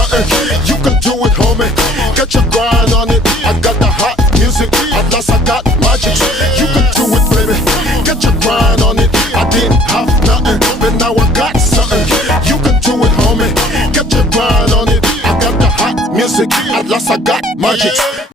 something. You can do it, homie. Get your grind on it. I got the hot music. At last I got magic. You can do it, baby. Get your grind on it. I didn't have nothing, but now I got something. You can do it, homie. Get your grind on it. I got the hot music. At last I got magic.